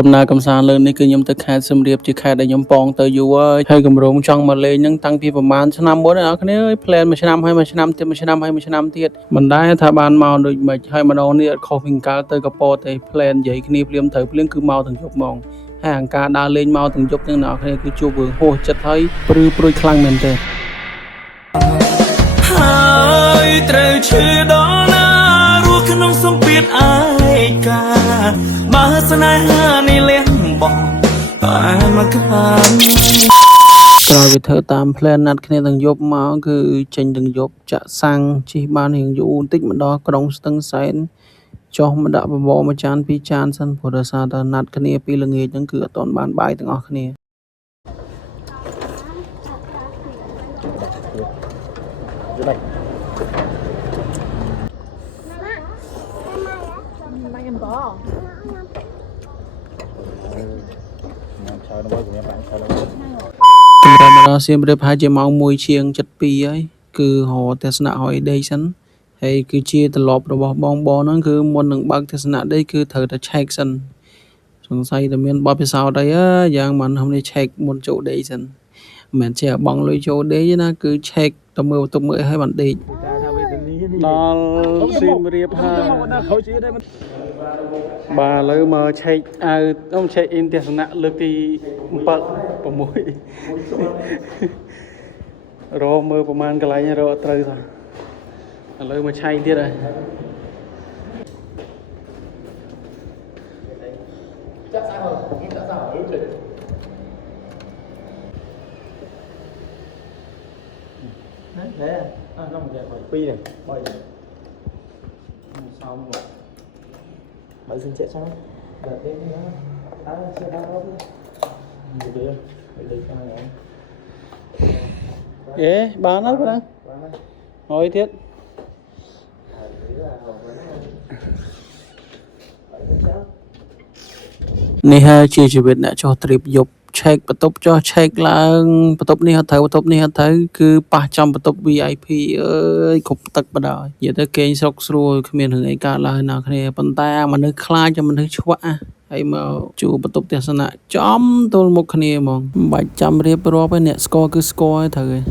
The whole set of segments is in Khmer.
ដំណើរកំសាន្តលើនេះគឺខ្ញុំទៅខេត្តសៀមរាបជាខេត្តដែលខ្ញុំប៉ងទៅយូរហើយគម្រោងចង់មកលេងនឹងតាំងពីប្រហែលឆ្នាំមុនអ្នកនរអើយផ្លែនមួយឆ្នាំហើយមួយឆ្នាំទៀតមួយឆ្នាំហើយមួយឆ្នាំទៀតមិនដែរថាបានមកដូចមិនហើយម្ដងនេះអត់ខុសពីកាលទៅកពតទេផ្លែននិយាយគ្នាភ្លាមត្រូវភ្លាមគឺមកទាំងយប់ហ្មងហើយអង្ការដើរលេងមកទាំងយប់ទាំងអ្នកនរគឺជួបរឿងហួសចិត្តហើយព្រឺព្រួយខ្លាំងមែនទេហើយត្រូវឈឺដល់ណារស់ក្នុងសម្ពាធឯកាបើស្នេហានេះលះបងតែមកខាងក្រោយវាធ្វើតាមផ្លែនណាត់គ្នាទាំងយប់មកគឺចេញទាំងយប់ចាក់សាំងជិះបានរៀងយូរបន្តិចមកដល់ក្រុងស្ទឹងសែនចុះមកដាក់បបរមួយចានពីរចានសិនព្រោះដោយសារតែណាត់គ្នាពីល្ងាចហ្នឹងគឺអត់ទាន់បានបាយទាំងអស់គ្នាសម្រាប់មកដល់សៀមរាបហើយជាម៉ោង1ជាង7ហើយគឺរកទស្សនៈហើយដេកសិនហើយគឺជាទម្លាប់របស់បងហ្នឹងគឺមុននឹងបើកទស្សនៈដេកគឺត្រូវតែឆែកសិនសង្ស័យតែមានបទពិសោធន៍អីយ៉ាងមិនហមនេះឆែកមុនចូលដេកសិនមិនមែនចេះបងលុយចូលដេកណាគឺឆែកទៅមើលបន្ទប់មើលឲ្យបានដេកដល់សៀមរាបហើយបាទឥឡូវមកឆែកអាវឆែកអ៊ីនទស្សនៈលើកទី7 6រកមើលប្រហែលកន្លែងរកអត់ត្រូវសោះឥឡូវមកឆែកទៀតហើយចាក់សាំងចាក់សាំងលុយចេញណែនោះមកយ៉ាង2នេះ3សោមមកបើសិនចាក់សាំងដល់ទេណាអើសិនដល់រត់នេះវាលេខខាងហ្នឹងអេបានហើយបងហើយទៀតនេះហើយជាជីវិតអ្នកចុះទ្រីបយប់ឆែកបន្ទប់ចុះឆែកឡើងបន្ទប់នេះអត់ត្រូវបន្ទប់នេះអត់ត្រូវគឺប៉ះចំបន្ទប់ VIP អើយគ្រប់ទឹកបដ និយាយទៅគេងស្រុកស្រួលគ្មានរឿងអីកើតឡើងណាគ្នាប៉ុន្តែមនុស្សខ្លាចមនុស្សឆ្វាក់ហើយមកជួបន្ទប់ទស្សនៈចំទល់មុខគ្នាហ្មងមិនបាច់ចាំរៀបរាប់ទេអ្នកស្គាល់គឺស្គាល់ហើយត្រូវហើយ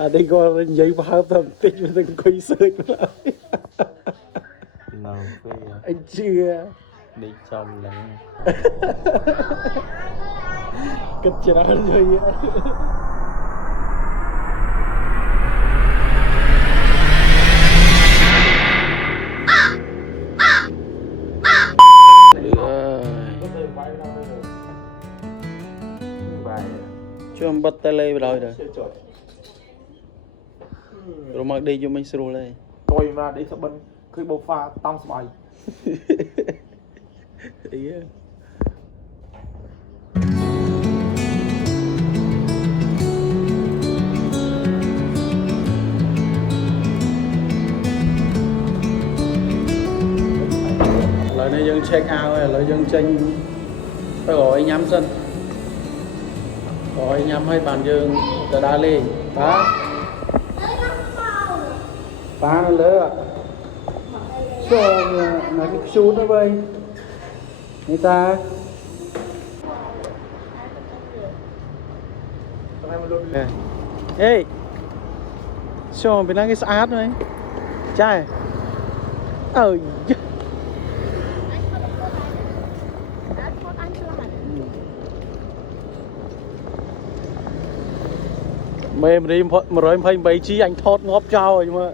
អានេះគាត់និយាយបើហើបតែបន្តិចវាទៅអង្គុយសើចមកណៅពេលអញជឿដេកចំឡើងគិតច្រើនយីជួយអំបិតតែលេបឡើយទៅរមកដេកយំមិនស្រួលទេចុយមកដេកស្បិនឃើញបូហ្វាតង់ស្បៃអីឥឡូវនេះយើង check out ហើយឥឡូវយើងចេញទៅរកអីញ៉ាំសិនរកអីញ៉ាំហើយបានយើងទៅដើរលេងបាទនៅលើចូលណាគេខ្ជូតទៅវិញនេះតាហេចូលពីណាគេស្អាតហ្នឹងចាអើយមេមរី128G អញថតងាប់ចោលហើយមើល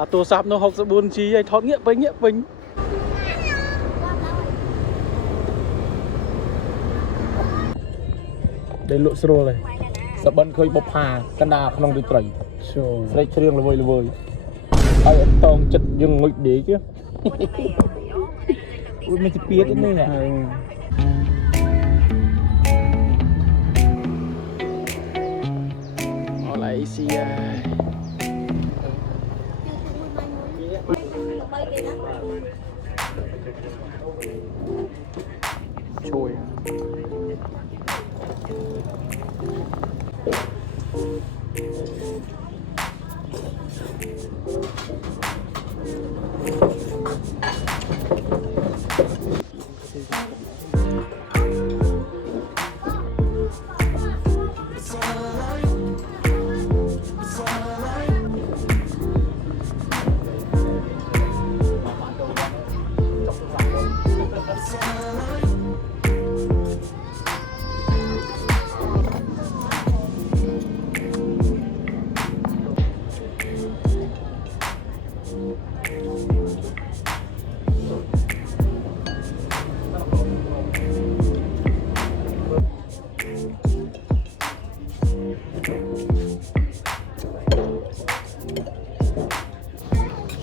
អាទូរស័ព្ទនោះ 64G ឲ្យថតងាកពេញដែលលក់ស្រួលហើយសបិនឃើញបុផាកណ្ដាលក្នុងទឹកត្រីស្រេចជ្រៀងល្វើយឲ្យអត់តងចិត្តយើងងុយដេកអ៊ុយមិនទីពៀតនេះMalaysia chui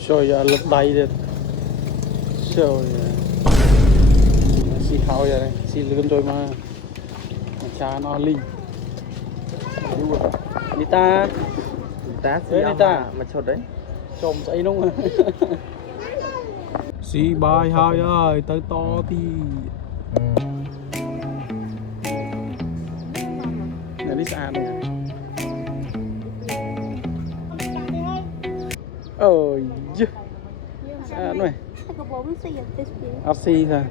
trời ơi lực đầy rồi trời ơi xì hào vậy này xì lươn rồi mà cha nó linh đi ta tá Đấy, xì ta. mà chột đấy chồm dậy đúng không xì bài hai ơi tới to thì này đi xa này ơi xa này RC thôi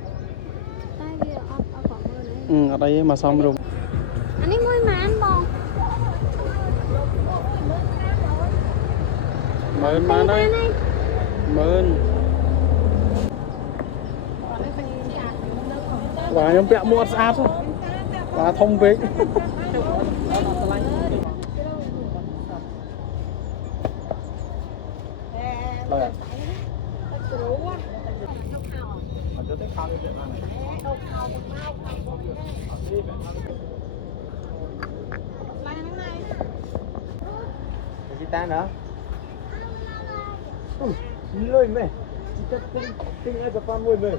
ở đây mà xong rồi anh ấy mới mà anh bông mơn mà đây mơn và nhóm bẹ mua sát thôi và thông về chị ta nữa lôi mày chị ta tinh ai gặp con môi mày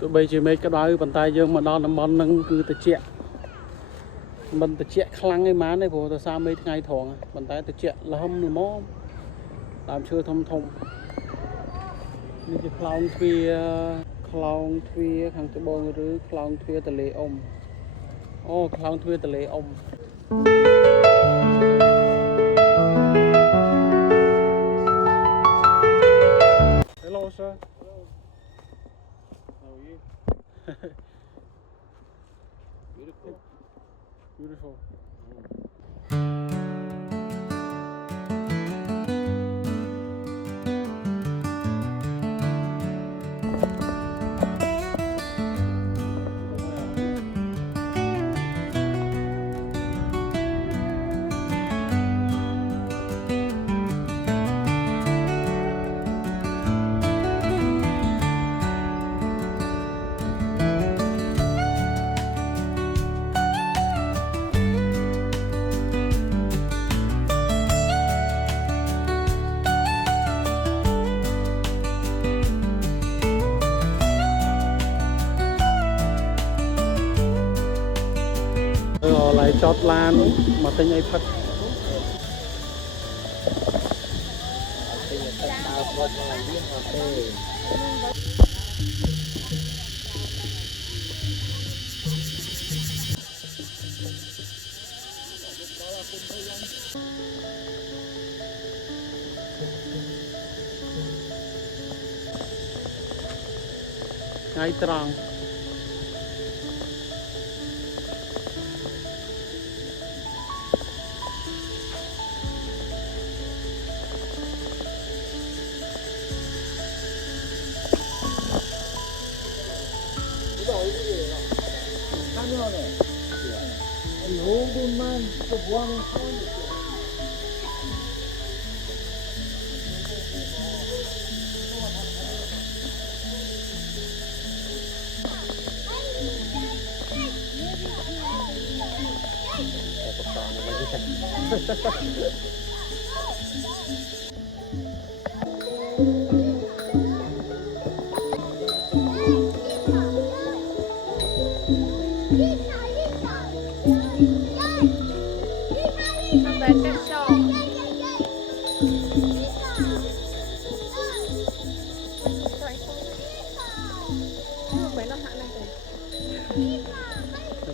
tụi bây giờ mấy cái đói bàn tay dương mà đo nằm món nâng cứ tự chẹt mình tự chẹt khăn cái má này của ta sao mấy ngày thòng bàn tay tự chẹt là hâm là mó làm chưa thông thôngนี่จะคลองทวีขังตะบงหรือคลองทวีทะเลอมอ๋อคลองทวีทะเลอม Hello sir how are you beautiful họ lại chót lan mà tên ấy phật ngay trăng 요것만 또 모아놓은 사원이 있어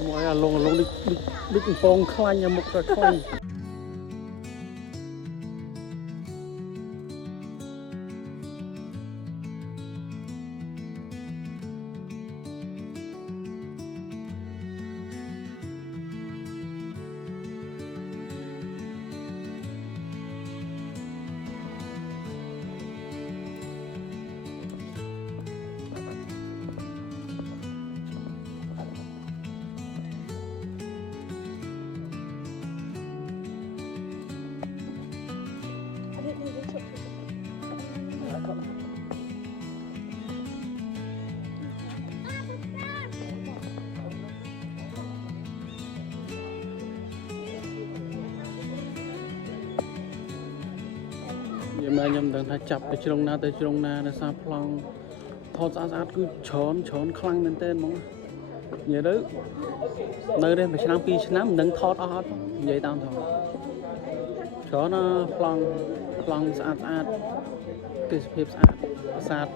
mọi lông đi phong khanh một cái khanh giờ mà nhầm đang thay chập cái trong na tới trong na nó sao phong thọt sát cứ chón khăng lên tên mong nhớ đấy nơi đây phải năm pi năm đừng thọt ót vậy tao thôi chó nó phong sát cái phép sát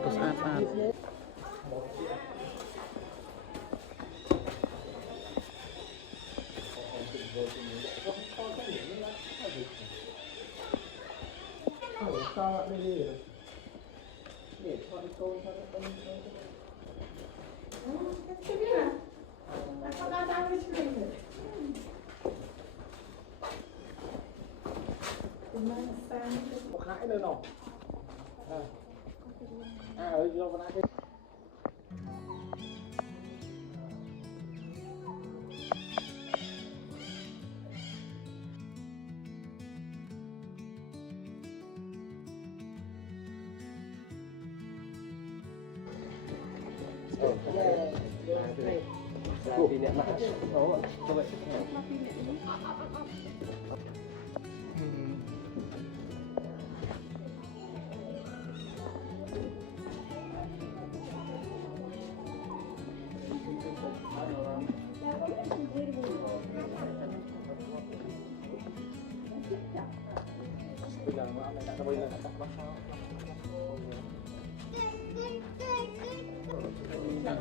một hãi nữa nọ ở vô vào đây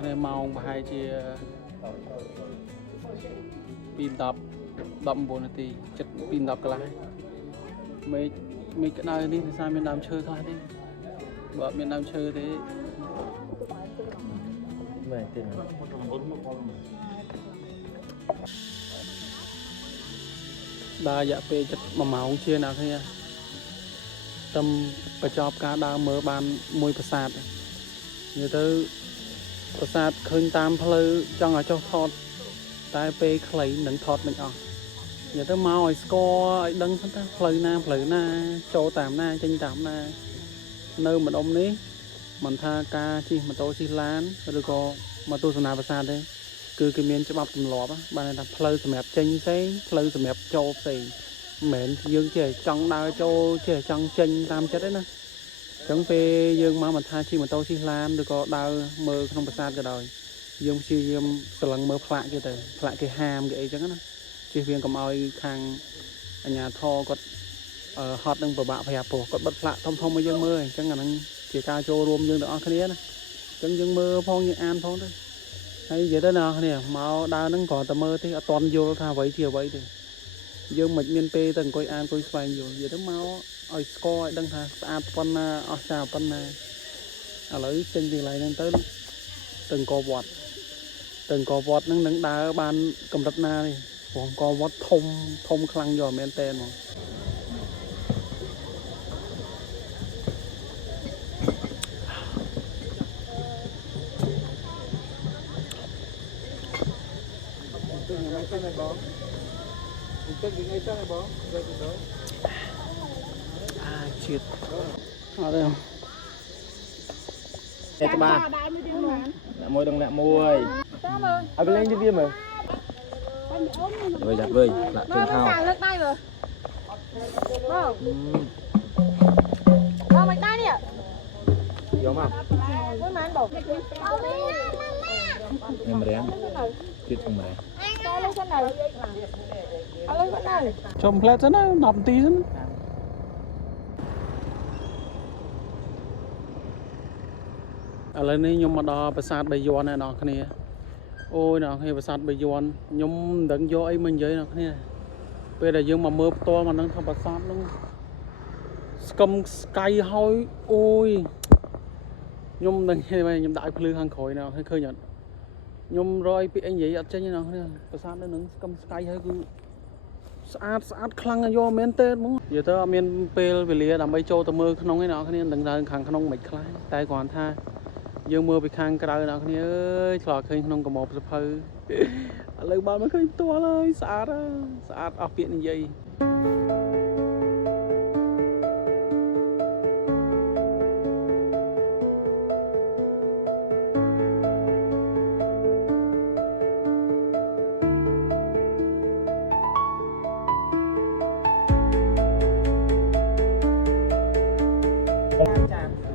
này màu hai chia pin đập 4 นาทีchất pin đập cái này mấy cái nào đi thì sao miền Nam chơi thôi đi vợ miền Nam chơi thế vậy tiền đa dạ pe chất mà màu chia nào thế tâm phải chọc cá đa mở bàn môiประสาท như thế ประสาท ឃើញតាមផ្លូវចង់ឲ្យចុះថតតែពេលខ្លីនឹងថតមិនអស់និយាយទៅមកឲ្យស្គាល់ឲ្យដឹងសិនថាផ្លូវណាចូលតាមណាចេញតាមណានៅម្ដុំនេះមិនថាការជិះម៉ូតូជិះឡានឬក៏មកទស្សនាប្រាសាទទេគឺគេមានច្បាប់ទម្លាប់បានថាផ្លូវសម្រាប់ចេញផ្សេងផ្លូវសម្រាប់ចូលផ្សេងមិនមែនយើងចេះចង់ដើរចូលចេះចង់ចេញតាមចិត្តទេណា ចឹងពេលយើងមកមិនថាជិះម៉ូតូជិះឡានឬក៏ដើរមើលក្នុងប្រាសាទក៏ដោយយើងព្យាយាមស្រឡឹងមើលផ្លាកគេទៅផ្លាកគេហាមគេអីចឹងណាជិះវាកុំឲ្យខាងអាជ្ញាធរគាត់ហត់នឹងពិបាកប្រាប់គាត់បិទផ្លាកធំៗមកយើងមើលអញ្ចឹងអាហ្នឹងជាការចូលរួមយើងទាំងអស់គ្នាណាអញ្ចឹងយើងមើលផងយើងអានផងទៅហើយនិយាយទៅអ្នកគ្នាមកដើរហ្នឹងគ្រាន់តែមើលទេអត់ទាន់យល់ថាអ្វីជាអ្វីទេយើងមិនមានពេលទៅអង្គុយអានអង្គុយស្វែងយល់និយាយទៅមក ឲ្យស្គាល់ឲ្យដឹងថាស្អាតប៉ុណ្ណាអស្ចារ្យប៉ុណ្ណាឥឡូវចេញពីកន្លែងហ្នឹងទៅអង្គរវត្តហ្នឹងនឹងដើរបានកម្រិតណានេះព្រោះអង្គរវត្តធំខ្លាំងយកមែនតើហ្មងជាតិអត់ទេតែក្បាលមួយដងអ្នកមួយឲ្យវាលេងទៅវាមើលវិញដាក់វិញដាក់ជើងថោលើកដៃមើលបងមិនដៃនេះយកមកមួយម៉ានបងខ្ញុំរៀងទៀតខ្ញុំរៀងចូលលើសិនទៅអើសិនទៅចំផ្លែសិនណា10 នាទីសិន ឥឡូវនេះខ្ញុំមកដល់ប្រាសាទបាយ័នហើយអ្នកគ្នាអូយអ្នកគ្នាប្រាសាទបាយ័នខ្ញុំមិនដឹងយកអីមកនិយាយអ្នកគ្នាពេលដែលយើងមកមើលផ្ទាល់មកនឹងថាប្រាសាទនោះស្គមស្កៃហើយអូយខ្ញុំនឹងនិយាយខ្ញុំដាក់ឲ្យភ្លឺខាងក្រោយណាឃើញអត់ខ្ញុំរយពីអីនិយាយអត់ចេញទេអ្នកគ្នាប្រាសាទនៅនឹងស្គមស្កៃហើយគឺស្អាតខ្លាំងយកមែនទេហ្មងនិយាយទៅអត់មានពេលវេលាដើម្បីចូលទៅមើលក្នុងឯអ្នកគ្នានឹងដើរខាងក្នុងមិនខ្លាំងតែគ្រាន់ថា យើងមើលពីខាងក្រៅអ្នកគ្នាអើយឆ្លងឃើញក្នុងកំពសភៅឥឡូវបានមកឃើញផ្ទាល់ហើយស្អាតអស់ពាក្យនិយាយ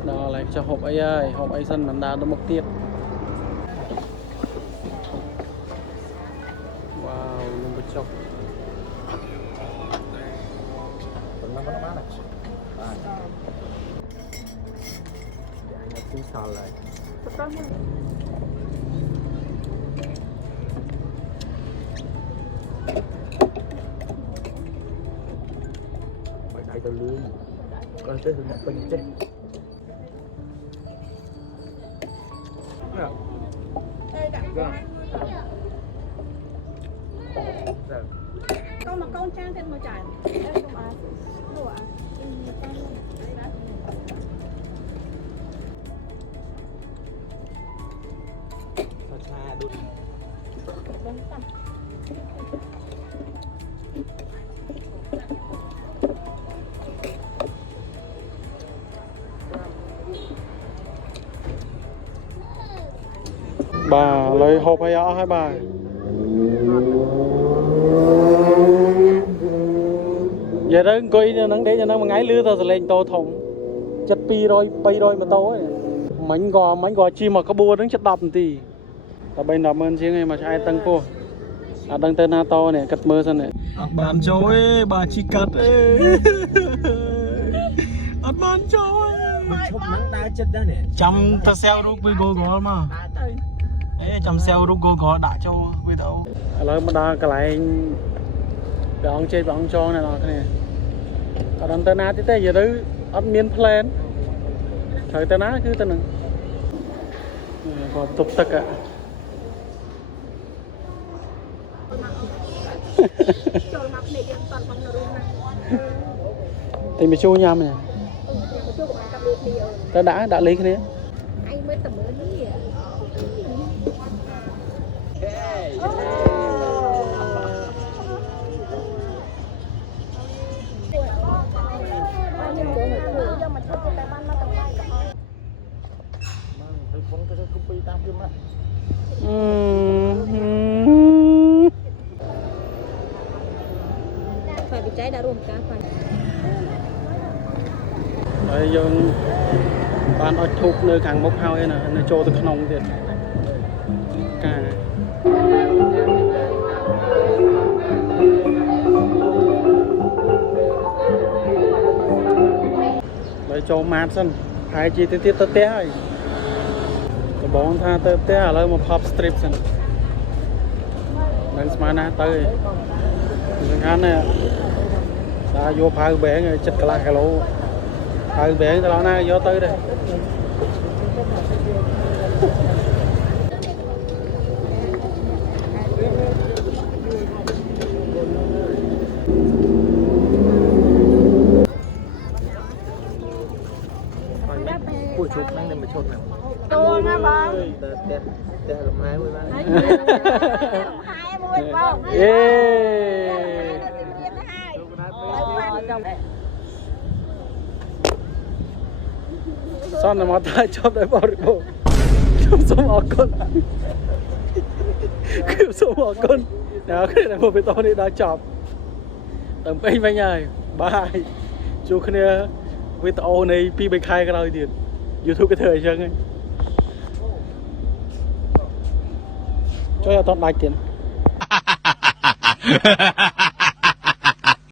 đó lại cho hộp ấy ơi hộp ấy sân mình đã được một tiết wow luôn một chốc phải từ lưới coi tới hình pin chứ con mà con trang trên một trái đây không ai lụa xa đôi bà lấy hộp hay áo hai bà giờ đó coi nắng để cho nó mà ngái lưa tao sẽ lên tô thùng chất pi rồi bay rồi mà tô ấy mảnh gò chi mà có bua đứng chất đập thì tao bay nằm hơn chiếng này mà ai tăng cô đăng tên na to này cắt mơ sân này bạn cháu ấy bà chỉ cắt ấy bạn cháu ấy chụp nắng đá chất đó nè chăm ta xeo rút với gô gó mà ấy chăm xeo rút gô gó đã cho với tao lời mà đa cái lại ông chơi ông cho này là cái này ở đằng tên na thế giờ đấy ăn miên plan thời tên na cứ tên này còn tục tất cả thì mình chua nhầm này ta đã lấy cái này anh mới tầm mới đi phải bị cháy đã rùm cá phải đây dương bạn ở chụp nơi càng bốc hao ấy nè nơi trôi từ nông thì cả lấy cho mát sân hai chi tiết tơ té rồi bóng tha tơ té ở đây một pop strip sân đang smart na tới cái này đã vô phá bé người chật cả cái lỗ phá bé từ đó nay vô tới đây cua chụp nắng nên mà chốt nào to nha bông té làm hai mươi ba hai mươi bông son là món ta chop đấy bảo được bộ chop sống ở con chop sống ở con đó cái này một cái to này đã chop tầm pin với nhài bye chú cái này với tao này pi bay khai cái nào tiền YouTube cái thời chân ấy cho tao đại tiền